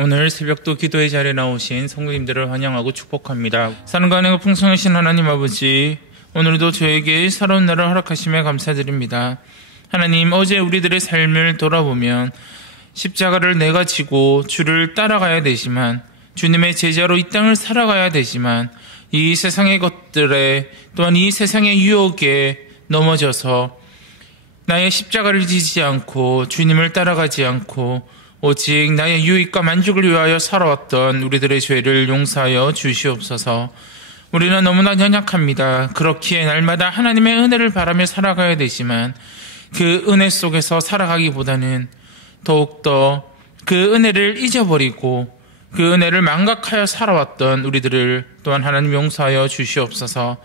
오늘 새벽도 기도의 자리에 나오신 성도님들을 환영하고 축복합니다. 사랑과 풍성하신 하나님 아버지, 오늘도 저에게 새로운 날을 허락하심에 감사드립니다. 하나님, 어제 우리들의 삶을 돌아보면 십자가를 내가 지고 주를 따라가야 되지만, 주님의 제자로 이 땅을 살아가야 되지만, 이 세상의 것들에, 또한 이 세상의 유혹에 넘어져서 나의 십자가를 지지 않고 주님을 따라가지 않고 오직 나의 유익과 만족을 위하여 살아왔던 우리들의 죄를 용서하여 주시옵소서. 우리는 너무나 연약합니다. 그렇기에 날마다 하나님의 은혜를 바라며 살아가야 되지만 그 은혜 속에서 살아가기보다는 더욱더 그 은혜를 잊어버리고 그 은혜를 망각하여 살아왔던 우리들을 또한 하나님 용서하여 주시옵소서.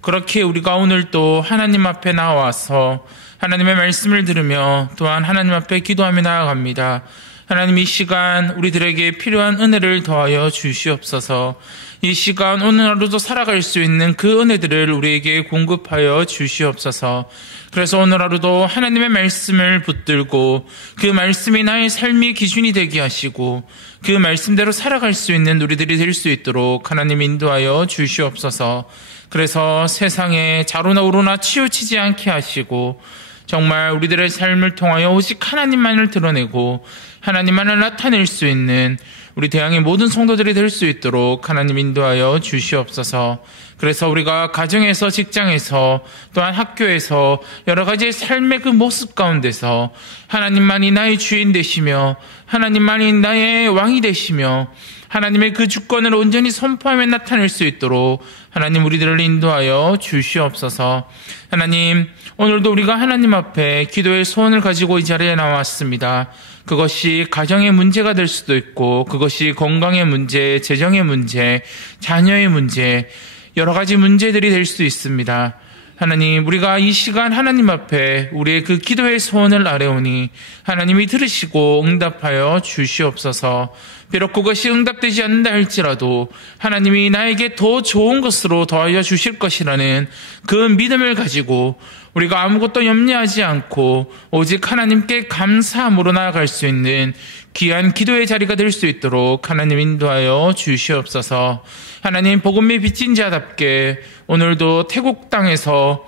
그렇게 우리가 오늘 또 하나님 앞에 나와서 하나님의 말씀을 들으며 또한 하나님 앞에 기도하며 나아갑니다. 하나님, 이 시간 우리들에게 필요한 은혜를 더하여 주시옵소서. 이 시간 오늘 하루도 살아갈 수 있는 그 은혜들을 우리에게 공급하여 주시옵소서. 그래서 오늘 하루도 하나님의 말씀을 붙들고 그 말씀이 나의 삶의 기준이 되게 하시고 그 말씀대로 살아갈 수 있는 우리들이 될 수 있도록 하나님 인도하여 주시옵소서. 그래서 세상에 자로나 우로나 치우치지 않게 하시고 정말 우리들의 삶을 통하여 오직 하나님만을 드러내고 하나님만을 나타낼 수 있는 우리 대항의 모든 성도들이 될 수 있도록 하나님 인도하여 주시옵소서. 그래서 우리가 가정에서, 직장에서, 또한 학교에서 여러 가지 삶의 그 모습 가운데서 하나님만이 나의 주인 되시며 하나님만이 나의 왕이 되시며 하나님의 그 주권을 온전히 선포하며 나타낼 수 있도록 하나님 우리들을 인도하여 주시옵소서. 하나님, 오늘도 우리가 하나님 앞에 기도의 소원을 가지고 이 자리에 나왔습니다. 그것이 가정의 문제가 될 수도 있고 그것이 건강의 문제, 재정의 문제, 자녀의 문제, 여러 가지 문제들이 될 수 있습니다. 하나님, 우리가 이 시간 하나님 앞에 우리의 그 기도의 소원을 아뢰오니 하나님이 들으시고 응답하여 주시옵소서. 비록 그것이 응답되지 않는다 할지라도 하나님이 나에게 더 좋은 것으로 더하여 주실 것이라는 그 믿음을 가지고 우리가 아무것도 염려하지 않고 오직 하나님께 감사함으로 나아갈 수 있는 귀한 기도의 자리가 될 수 있도록 하나님 인도하여 주시옵소서. 하나님, 복음의 빚진 자답게 오늘도 태국 땅에서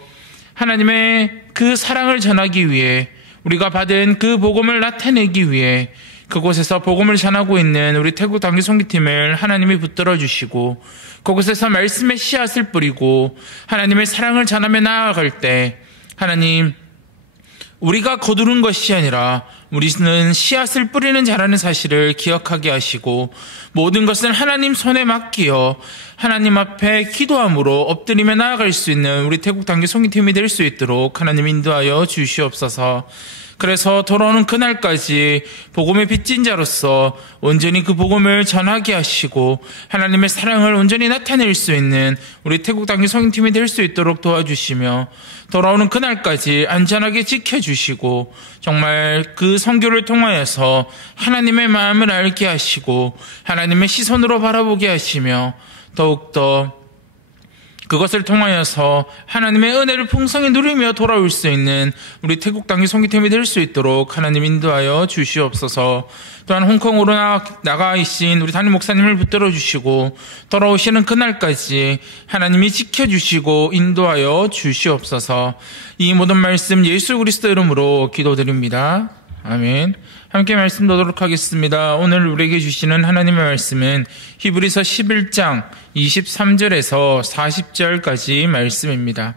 하나님의 그 사랑을 전하기 위해 우리가 받은 그 복음을 나타내기 위해 그곳에서 복음을 전하고 있는 우리 태국 단기 선교팀을 하나님이 붙들어 주시고 그곳에서 말씀의 씨앗을 뿌리고 하나님의 사랑을 전하며 나아갈 때 하나님, 우리가 거두는 것이 아니라 우리는 씨앗을 뿌리는 자라는 사실을 기억하게 하시고 모든 것은 하나님 손에 맡기어 하나님 앞에 기도함으로 엎드리며 나아갈 수 있는 우리 태국 단기 선교팀이 될 수 있도록 하나님 인도하여 주시옵소서. 그래서 돌아오는 그날까지 복음의 빚진 자로서 온전히 그 복음을 전하게 하시고 하나님의 사랑을 온전히 나타낼 수 있는 우리 태국 단기 성인팀이 될 수 있도록 도와주시며 돌아오는 그날까지 안전하게 지켜주시고 정말 그 선교를 통하여서 하나님의 마음을 알게 하시고 하나님의 시선으로 바라보게 하시며 더욱더 그것을 통하여서 하나님의 은혜를 풍성히 누리며 돌아올 수 있는 우리 태국 단기 선교팀이 될 수 있도록 하나님 인도하여 주시옵소서. 또한 홍콩으로 나가 있신 우리 담임 목사님을 붙들어 주시고 돌아오시는 그날까지 하나님이 지켜주시고 인도하여 주시옵소서. 이 모든 말씀 예수 그리스도 이름으로 기도드립니다. 아멘. 함께 말씀 보도록 하겠습니다. 오늘 우리에게 주시는 하나님의 말씀은 히브리서 11장 23절에서 40절까지 말씀입니다.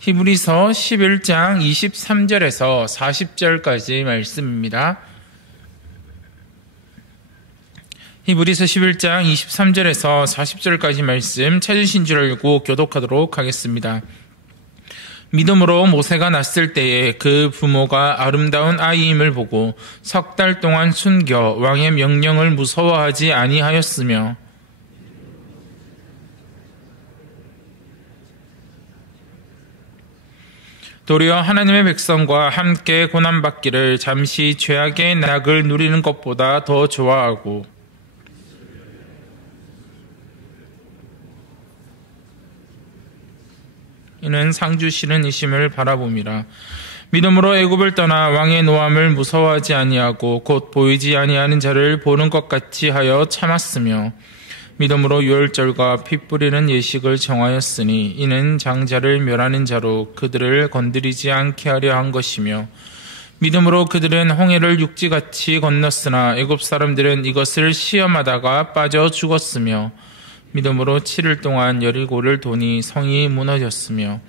히브리서 11장 23절에서 40절까지 말씀입니다. 히브리서 11장 23절에서 40절까지 말씀 찾으신 줄 알고 교독하도록 하겠습니다. 믿음으로 모세가 났을 때에 그 부모가 아름다운 아이임을 보고 석 달 동안 숨겨 왕의 명령을 무서워하지 아니하였으며 도리어 하나님의 백성과 함께 고난받기를 잠시 죄악의 낙을 누리는 것보다 더 좋아하고 이는 상 주시는 이심을 바라봄이라. 믿음으로 애굽을 떠나 왕의 노함을 무서워하지 아니하고 곧 보이지 아니하는 자를 보는 것 같이 하여 참았으며 믿음으로 유월절과 피 뿌리는 예식을 정하였으니 이는 장자를 멸하는 자로 그들을 건드리지 않게 하려 한 것이며 믿음으로 그들은 홍해를 육지같이 건넜으나 애굽 사람들은 이것을 시험하다가 빠져 죽었으며 믿음으로 7일 동안 여리고를 도니 성이 무너졌으며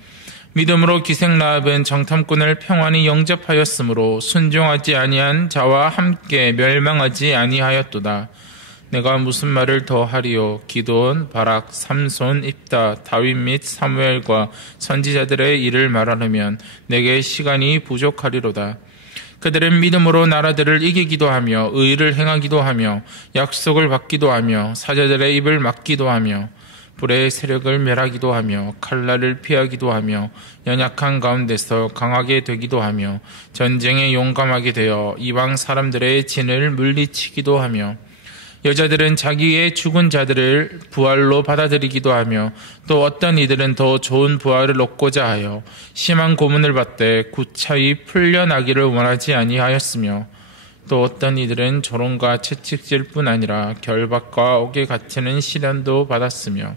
믿음으로 기생라합은 정탐꾼을 평안히 영접하였으므로 순종하지 아니한 자와 함께 멸망하지 아니하였도다. 내가 무슨 말을 더 하리요? 기드온, 바락, 삼손, 입다, 다윗 및 사무엘과 선지자들의 일을 말하려면 내게 시간이 부족하리로다. 그들은 믿음으로 나라들을 이기기도 하며 의를 행하기도 하며 약속을 받기도 하며 사자들의 입을 막기도 하며 불의 세력을 멸하기도 하며 칼날을 피하기도 하며 연약한 가운데서 강하게 되기도 하며 전쟁에 용감하게 되어 이방 사람들의 진을 물리치기도 하며 여자들은 자기의 죽은 자들을 부활로 받아들이기도 하며 또 어떤 이들은 더 좋은 부활을 얻고자 하여 심한 고문을 받되 구차히 풀려나기를 원하지 아니하였으며 또 어떤 이들은 조롱과 채찍질 뿐 아니라 결박과 옥에 갇히는 시련도 받았으며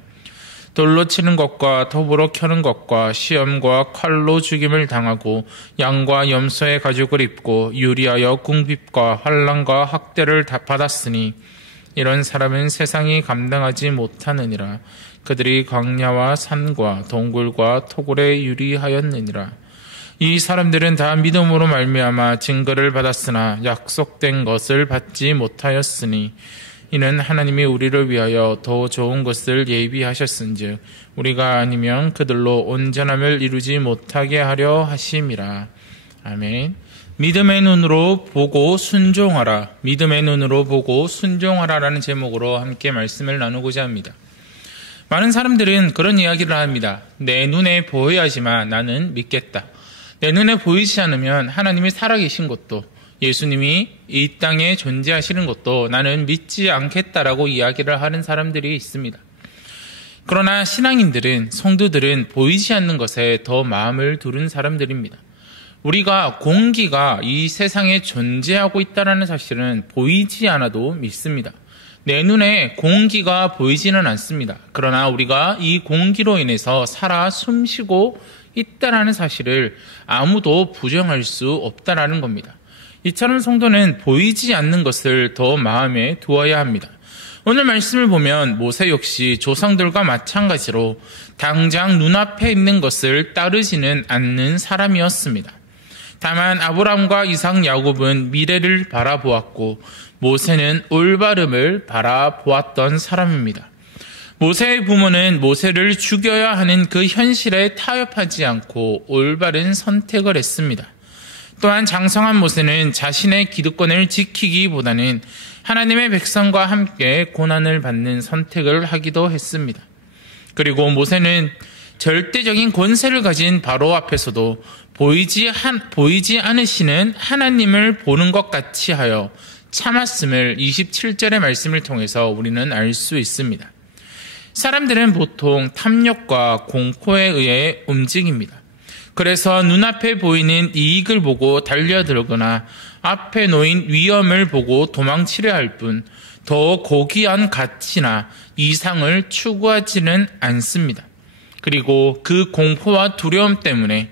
돌로 치는 것과 톱으로 켜는 것과 시험과 칼로 죽임을 당하고 양과 염소의 가죽을 입고 유리하여 궁핍과 환난과 학대를 다 받았으니 이런 사람은 세상이 감당하지 못하느니라. 그들이 광야와 산과 동굴과 토굴에 유리하였느니라. 이 사람들은 다 믿음으로 말미암아 증거를 받았으나 약속된 것을 받지 못하였으니 이는 하나님이 우리를 위하여 더 좋은 것을 예비하셨은즉 우리가 아니면 그들로 온전함을 이루지 못하게 하려 하심이라. 아멘. 믿음의 눈으로 보고 순종하라. 믿음의 눈으로 보고 순종하라라는 제목으로 함께 말씀을 나누고자 합니다. 많은 사람들은 그런 이야기를 합니다. 내 눈에 보여야지만 나는 믿겠다. 내 눈에 보이지 않으면 하나님이 살아계신 것도 예수님이 이 땅에 존재하시는 것도 나는 믿지 않겠다라고 이야기를 하는 사람들이 있습니다. 그러나 신앙인들은, 성도들은 보이지 않는 것에 더 마음을 두른 사람들입니다. 우리가 공기가 이 세상에 존재하고 있다는 사실은 보이지 않아도 믿습니다. 내 눈에 공기가 보이지는 않습니다. 그러나 우리가 이 공기로 인해서 살아 숨쉬고 있다는 사실을 아무도 부정할 수 없다는 겁니다. 이처럼 성도는 보이지 않는 것을 더 마음에 두어야 합니다. 오늘 말씀을 보면 모세 역시 조상들과 마찬가지로 당장 눈앞에 있는 것을 따르지는 않는 사람이었습니다. 다만 아브라함과 이삭, 야곱은 미래를 바라보았고 모세는 올바름을 바라보았던 사람입니다. 모세의 부모는 모세를 죽여야 하는 그 현실에 타협하지 않고 올바른 선택을 했습니다. 또한 장성한 모세는 자신의 기득권을 지키기보다는 하나님의 백성과 함께 고난을 받는 선택을 하기도 했습니다. 그리고 모세는 절대적인 권세를 가진 바로 앞에서도 보이지 않으시는 하나님을 보는 것 같이 하여 참았음을 27절의 말씀을 통해서 우리는 알 수 있습니다. 사람들은 보통 탐욕과 공포에 의해 움직입니다. 그래서 눈앞에 보이는 이익을 보고 달려들거나 앞에 놓인 위험을 보고 도망치려 할 뿐 더 고귀한 가치나 이상을 추구하지는 않습니다. 그리고 그 공포와 두려움 때문에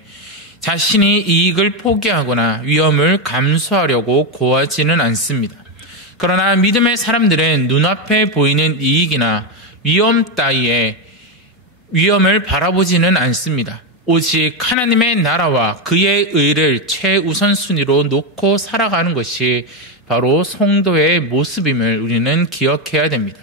자신이 이익을 포기하거나 위험을 감수하려고 고하지는 않습니다. 그러나 믿음의 사람들은 눈앞에 보이는 이익이나 위험 따위의 위험을 바라보지는 않습니다. 오직 하나님의 나라와 그의 의를 최우선순위로 놓고 살아가는 것이 바로 성도의 모습임을 우리는 기억해야 됩니다.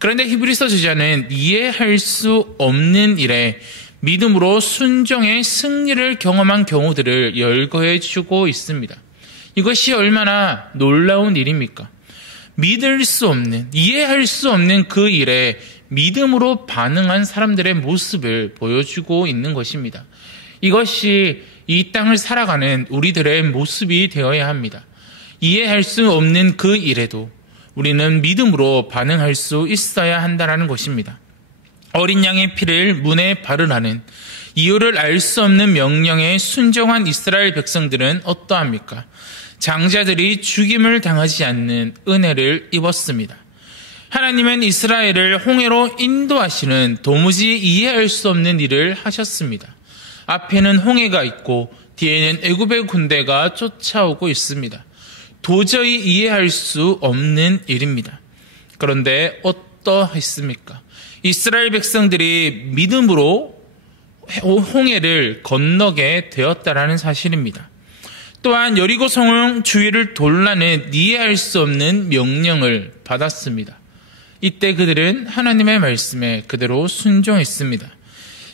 그런데 히브리서 저자는 이해할 수 없는 일에 믿음으로 순종의 승리를 경험한 경우들을 열거해 주고 있습니다. 이것이 얼마나 놀라운 일입니까? 믿을 수 없는, 이해할 수 없는 그 일에 믿음으로 반응한 사람들의 모습을 보여주고 있는 것입니다. 이것이 이 땅을 살아가는 우리들의 모습이 되어야 합니다. 이해할 수 없는 그 일에도 우리는 믿음으로 반응할 수 있어야 한다는 것입니다. 어린 양의 피를 문에 바르라는 이유를 알 수 없는 명령에 순종한 이스라엘 백성들은 어떠합니까? 장자들이 죽임을 당하지 않는 은혜를 입었습니다. 하나님은 이스라엘을 홍해로 인도하시는 도무지 이해할 수 없는 일을 하셨습니다. 앞에는 홍해가 있고 뒤에는 애굽의 군대가 쫓아오고 있습니다. 도저히 이해할 수 없는 일입니다. 그런데 어떠했습니까? 이스라엘 백성들이 믿음으로 홍해를 건너게 되었다라는 사실입니다. 또한 여리고 성 주위를 돌라는 이해할 수 없는 명령을 받았습니다. 이때 그들은 하나님의 말씀에 그대로 순종했습니다.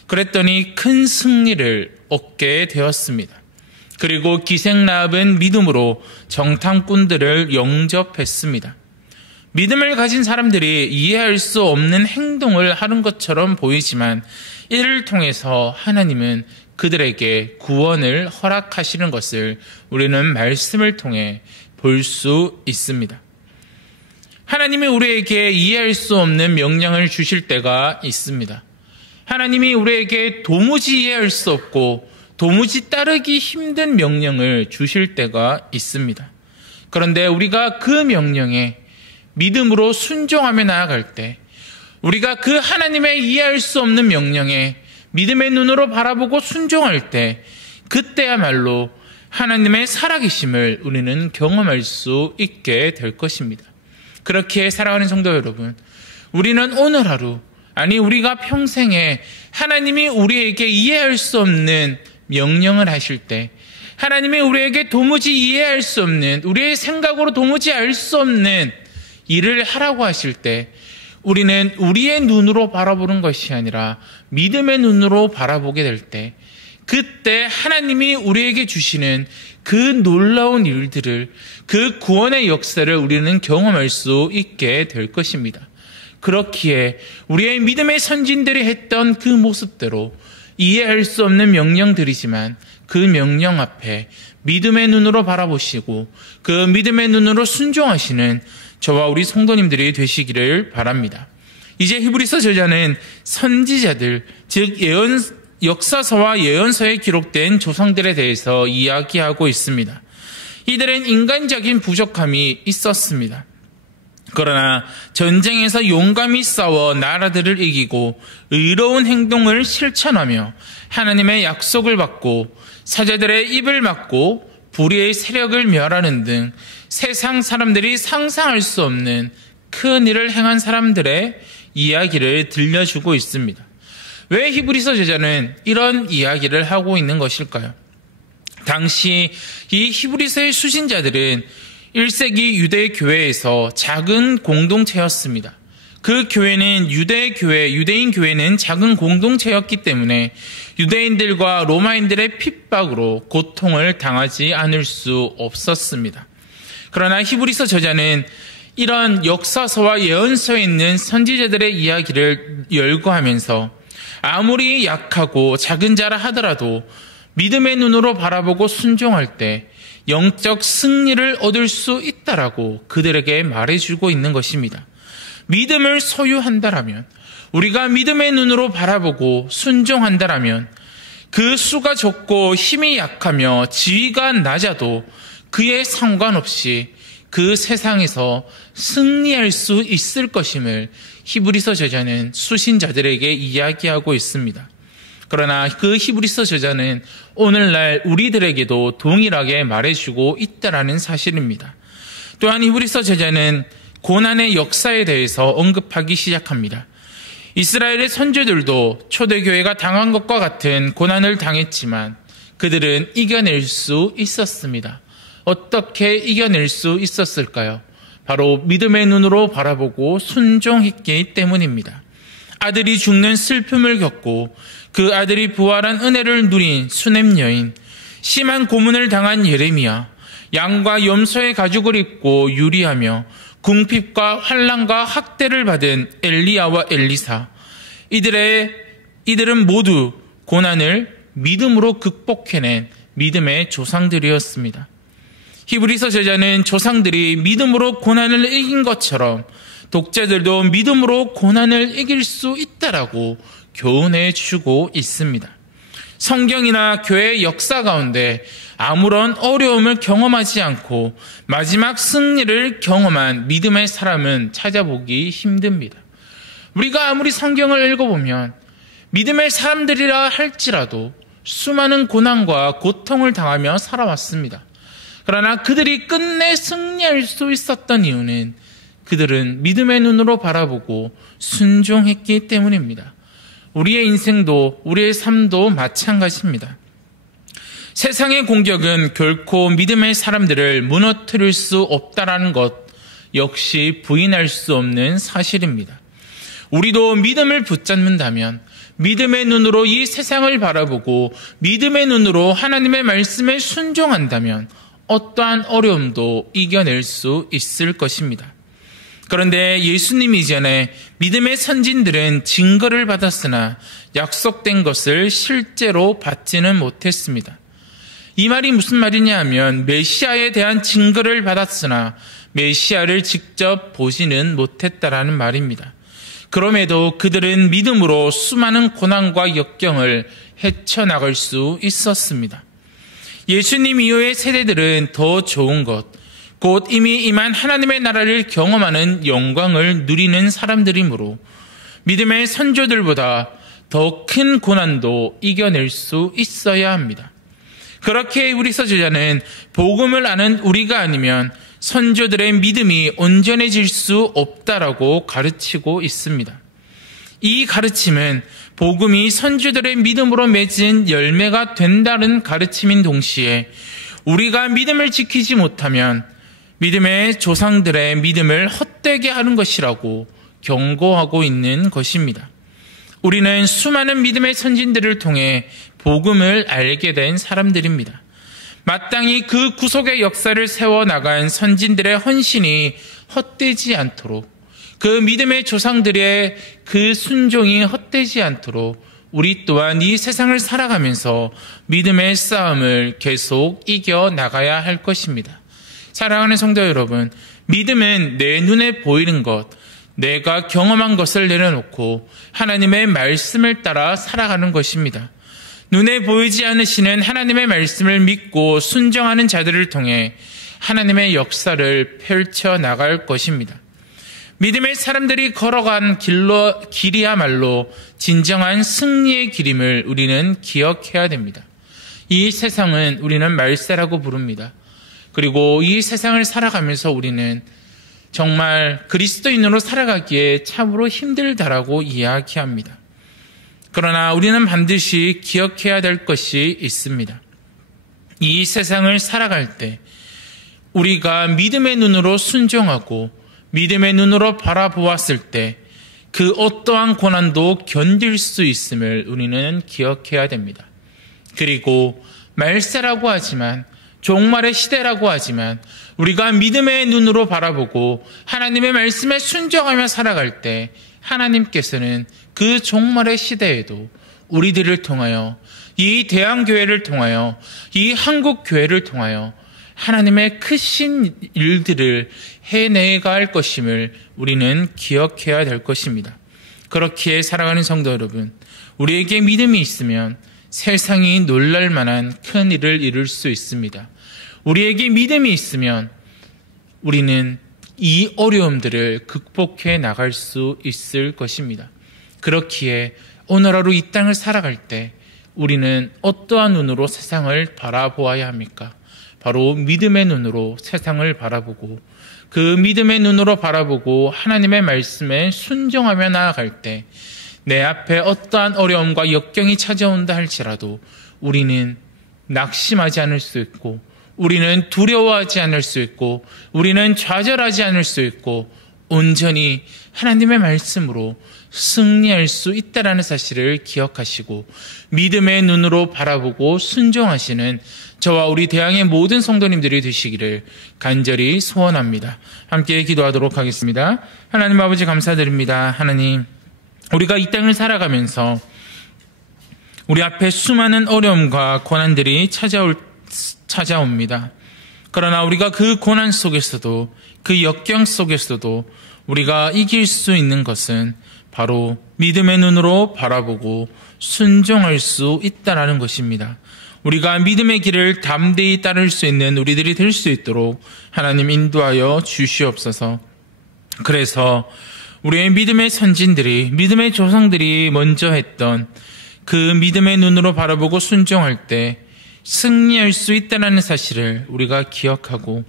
그랬더니 큰 승리를 얻게 되었습니다. 그리고 기생라합은 믿음으로 정탐꾼들을 영접했습니다. 믿음을 가진 사람들이 이해할 수 없는 행동을 하는 것처럼 보이지만 이를 통해서 하나님은 그들에게 구원을 허락하시는 것을 우리는 말씀을 통해 볼 수 있습니다. 하나님이 우리에게 이해할 수 없는 명령을 주실 때가 있습니다. 하나님이 우리에게 도무지 이해할 수 없고 도무지 따르기 힘든 명령을 주실 때가 있습니다. 그런데 우리가 그 명령에 믿음으로 순종하며 나아갈 때, 우리가 그 하나님의 이해할 수 없는 명령에 믿음의 눈으로 바라보고 순종할 때, 그때야말로 하나님의 살아계심을 우리는 경험할 수 있게 될 것입니다. 그렇게 사랑하는 성도 여러분, 우리는 오늘 하루, 아니 우리가 평생에 하나님이 우리에게 이해할 수 없는 명령을 하실 때, 하나님이 우리에게 도무지 이해할 수 없는, 우리의 생각으로 도무지 알 수 없는 일을 하라고 하실 때, 우리는 우리의 눈으로 바라보는 것이 아니라 믿음의 눈으로 바라보게 될 때, 그때 하나님이 우리에게 주시는 그 놀라운 일들을, 그 구원의 역사를 우리는 경험할 수 있게 될 것입니다. 그렇기에 우리의 믿음의 선진들이 했던 그 모습대로 이해할 수 없는 명령들이지만 그 명령 앞에 믿음의 눈으로 바라보시고 그 믿음의 눈으로 순종하시는 저와 우리 성도님들이 되시기를 바랍니다. 이제 히브리서 저자는 선지자들, 즉 역사서와 예언서에 기록된 조상들에 대해서 이야기하고 있습니다. 이들은 인간적인 부족함이 있었습니다. 그러나 전쟁에서 용감히 싸워 나라들을 이기고 의로운 행동을 실천하며 하나님의 약속을 받고 사자들의 입을 막고 불의의 세력을 멸하는 등 세상 사람들이 상상할 수 없는 큰 일을 행한 사람들의 이야기를 들려주고 있습니다. 왜 히브리서 저자는 이런 이야기를 하고 있는 것일까요? 당시 이 히브리서의 수신자들은 1세기 유대 교회에서 작은 공동체였습니다. 그 교회는 유대인 교회는 작은 공동체였기 때문에 유대인들과 로마인들의 핍박으로 고통을 당하지 않을 수 없었습니다. 그러나 히브리서 저자는 이런 역사서와 예언서에 있는 선지자들의 이야기를 열거하면서 아무리 약하고 작은 자라 하더라도 믿음의 눈으로 바라보고 순종할 때 영적 승리를 얻을 수 있다라고 그들에게 말해주고 있는 것입니다. 믿음을 소유한다라면, 우리가 믿음의 눈으로 바라보고 순종한다라면 그 수가 적고 힘이 약하며 지위가 낮아도 그에 상관없이 그 세상에서 승리할 수 있을 것임을 히브리서 저자는 수신자들에게 이야기하고 있습니다. 그러나 그 히브리서 저자는 오늘날 우리들에게도 동일하게 말해주고 있다라는 사실입니다. 또한 히브리서 저자는 고난의 역사에 대해서 언급하기 시작합니다. 이스라엘의 선조들도 초대교회가 당한 것과 같은 고난을 당했지만 그들은 이겨낼 수 있었습니다. 어떻게 이겨낼 수 있었을까요? 바로 믿음의 눈으로 바라보고 순종했기 때문입니다. 아들이 죽는 슬픔을 겪고 그 아들이 부활한 은혜를 누린 수넴 여인, 심한 고문을 당한 예레미야, 양과 염소의 가죽을 입고 유리하며 궁핍과 환난과 학대를 받은 엘리야와 엘리사, 이들은 모두 고난을 믿음으로 극복해낸 믿음의 조상들이었습니다. 히브리서 저자는 조상들이 믿음으로 고난을 이긴 것처럼 독자들도 믿음으로 고난을 이길 수 있다라고 교훈해 주고 있습니다. 성경이나 교회의 역사 가운데 아무런 어려움을 경험하지 않고 마지막 승리를 경험한 믿음의 사람은 찾아보기 힘듭니다. 우리가 아무리 성경을 읽어보면 믿음의 사람들이라 할지라도 수많은 고난과 고통을 당하며 살아왔습니다. 그러나 그들이 끝내 승리할 수 있었던 이유는 그들은 믿음의 눈으로 바라보고 순종했기 때문입니다. 우리의 인생도 우리의 삶도 마찬가지입니다. 세상의 공격은 결코 믿음의 사람들을 무너뜨릴 수 없다라는 것 역시 부인할 수 없는 사실입니다. 우리도 믿음을 붙잡는다면 믿음의 눈으로 이 세상을 바라보고 믿음의 눈으로 하나님의 말씀에 순종한다면 어떠한 어려움도 이겨낼 수 있을 것입니다. 그런데 예수님 이전에 믿음의 선진들은 증거를 받았으나 약속된 것을 실제로 받지는 못했습니다. 이 말이 무슨 말이냐 하면 메시아에 대한 증거를 받았으나 메시아를 직접 보지는 못했다라는 말입니다. 그럼에도 그들은 믿음으로 수많은 고난과 역경을 헤쳐나갈 수 있었습니다. 예수님 이후의 세대들은 더 좋은 것, 곧 이미 임한 하나님의 나라를 경험하는 영광을 누리는 사람들이므로 믿음의 선조들보다 더 큰 고난도 이겨낼 수 있어야 합니다. 그렇게 우리 서주자는 복음을 아는 우리가 아니면 선조들의 믿음이 온전해질 수 없다라고 가르치고 있습니다. 이 가르침은 복음이 선조들의 믿음으로 맺은 열매가 된다는 가르침인 동시에 우리가 믿음을 지키지 못하면 믿음의 조상들의 믿음을 헛되게 하는 것이라고 경고하고 있는 것입니다. 우리는 수많은 믿음의 선진들을 통해 복음을 알게 된 사람들입니다. 마땅히 그 구속의 역사를 세워나간 선진들의 헌신이 헛되지 않도록, 그 믿음의 조상들의 그 순종이 헛되지 않도록 우리 또한 이 세상을 살아가면서 믿음의 싸움을 계속 이겨나가야 할 것입니다. 사랑하는 성도 여러분, 믿음은 내 눈에 보이는 것, 내가 경험한 것을 내려놓고 하나님의 말씀을 따라 살아가는 것입니다. 눈에 보이지 않으시는 하나님의 말씀을 믿고 순종하는 자들을 통해 하나님의 역사를 펼쳐나갈 것입니다. 믿음의 사람들이 걸어간 길이야말로 진정한 승리의 길임을 우리는 기억해야 됩니다. 이 세상은 우리는 말세라고 부릅니다. 그리고 이 세상을 살아가면서 우리는 정말 그리스도인으로 살아가기에 참으로 힘들다라고 이야기합니다. 그러나 우리는 반드시 기억해야 될 것이 있습니다. 이 세상을 살아갈 때 우리가 믿음의 눈으로 순종하고 믿음의 눈으로 바라보았을 때 그 어떠한 고난도 견딜 수 있음을 우리는 기억해야 됩니다. 그리고 말세라고 하지만 종말의 시대라고 하지만 우리가 믿음의 눈으로 바라보고 하나님의 말씀에 순종하며 살아갈 때 하나님께서는 그 종말의 시대에도 우리들을 통하여 이 대한교회를 통하여 이 한국교회를 통하여 하나님의 크신 일들을 해내갈 것임을 우리는 기억해야 될 것입니다. 그렇기에 사랑하는 성도 여러분, 우리에게 믿음이 있으면 세상이 놀랄 만한 큰 일을 이룰 수 있습니다. 우리에게 믿음이 있으면 우리는 이 어려움들을 극복해 나갈 수 있을 것입니다. 그렇기에 오늘 하루 이 땅을 살아갈 때 우리는 어떠한 눈으로 세상을 바라보아야 합니까? 바로 믿음의 눈으로 세상을 바라보고 그 믿음의 눈으로 바라보고 하나님의 말씀에 순종하며 나아갈 때 내 앞에 어떠한 어려움과 역경이 찾아온다 할지라도 우리는 낙심하지 않을 수 있고 우리는 두려워하지 않을 수 있고 우리는 좌절하지 않을 수 있고 온전히 하나님의 말씀으로 승리할 수 있다는 사실을 기억하시고 믿음의 눈으로 바라보고 순종하시는 저와 우리 대항의 모든 성도님들이 되시기를 간절히 소원합니다. 함께 기도하도록 하겠습니다. 하나님 아버지 감사드립니다. 하나님, 우리가 이 땅을 살아가면서 우리 앞에 수많은 어려움과 고난들이 찾아옵니다. 그러나 우리가 그 고난 속에서도 그 역경 속에서도 우리가 이길 수 있는 것은 바로 믿음의 눈으로 바라보고 순종할 수 있다라는 것입니다. 우리가 믿음의 길을 담대히 따를 수 있는 우리들이 될 수 있도록 하나님 인도하여 주시옵소서. 그래서 우리의 믿음의 선진들이, 믿음의 조상들이 먼저 했던 그 믿음의 눈으로 바라보고 순종할 때 승리할 수 있다는 사실을 우리가 기억하고,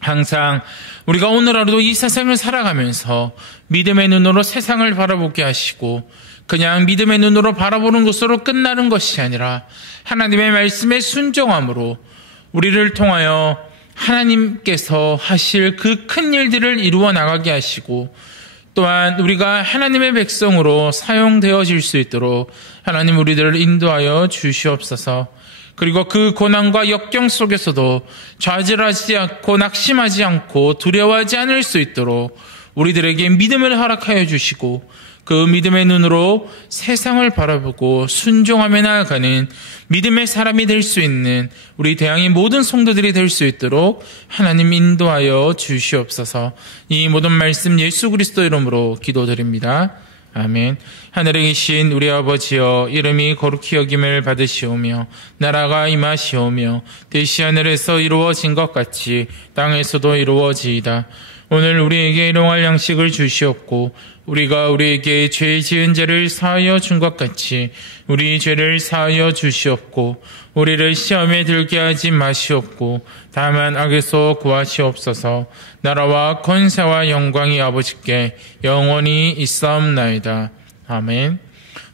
항상 우리가 오늘 하루도 이 세상을 살아가면서 믿음의 눈으로 세상을 바라보게 하시고, 그냥 믿음의 눈으로 바라보는 것으로 끝나는 것이 아니라 하나님의 말씀에 순종함으로 우리를 통하여 하나님께서 하실 그 큰 일들을 이루어 나가게 하시고, 또한 우리가 하나님의 백성으로 사용되어질 수 있도록 하나님 우리들을 인도하여 주시옵소서. 그리고 그 고난과 역경 속에서도 좌절하지 않고 낙심하지 않고 두려워하지 않을 수 있도록 우리들에게 믿음을 허락하여 주시고, 그 믿음의 눈으로 세상을 바라보고 순종하며 나아가는 믿음의 사람이 될 수 있는 우리 대항의 모든 성도들이 될 수 있도록 하나님 인도하여 주시옵소서. 이 모든 말씀 예수 그리스도 이름으로 기도드립니다. 아멘. 하늘에 계신 우리 아버지여, 이름이 거룩히 여김을 받으시오며 나라가 임하시오며 뜻이 하늘에서 이루어진 것 같이 땅에서도 이루어지이다. 오늘 우리에게 일용할 양식을 주시옵고, 우리가 우리에게 죄 지은 자를 사하여 준 것 같이 우리 죄를 사하여 주시옵고, 우리를 시험에 들게 하지 마시옵고 다만 악에서 구하시옵소서. 나라와 권세와 영광이 아버지께 영원히 있사옵나이다. 아멘.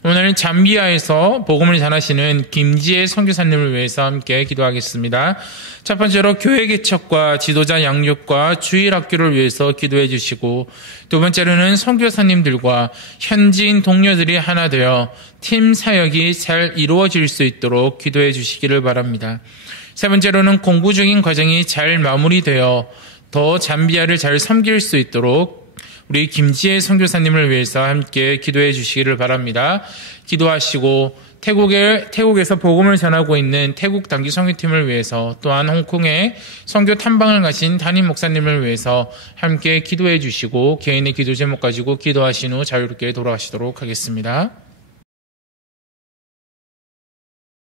오늘 잠비아에서 복음을 전하시는 김지혜 선교사님을 위해서 함께 기도하겠습니다. 첫 번째로 교회 개척과 지도자 양육과 주일 학교를 위해서 기도해 주시고, 두 번째로는 선교사님들과 현지인 동료들이 하나 되어 팀 사역이 잘 이루어질 수 있도록 기도해 주시기를 바랍니다. 세 번째로는 공부 중인 과정이 잘 마무리되어 더 잠비아를 잘 섬길 수 있도록 우리 김지혜 선교사님을 위해서 함께 기도해 주시기를 바랍니다. 기도하시고, 태국에서 복음을 전하고 있는 태국 단기 선교팀을 위해서, 또한 홍콩에 선교 탐방을 가신 담임 목사님을 위해서 함께 기도해 주시고, 개인의 기도 제목 가지고 기도하신 후 자유롭게 돌아가시도록 하겠습니다.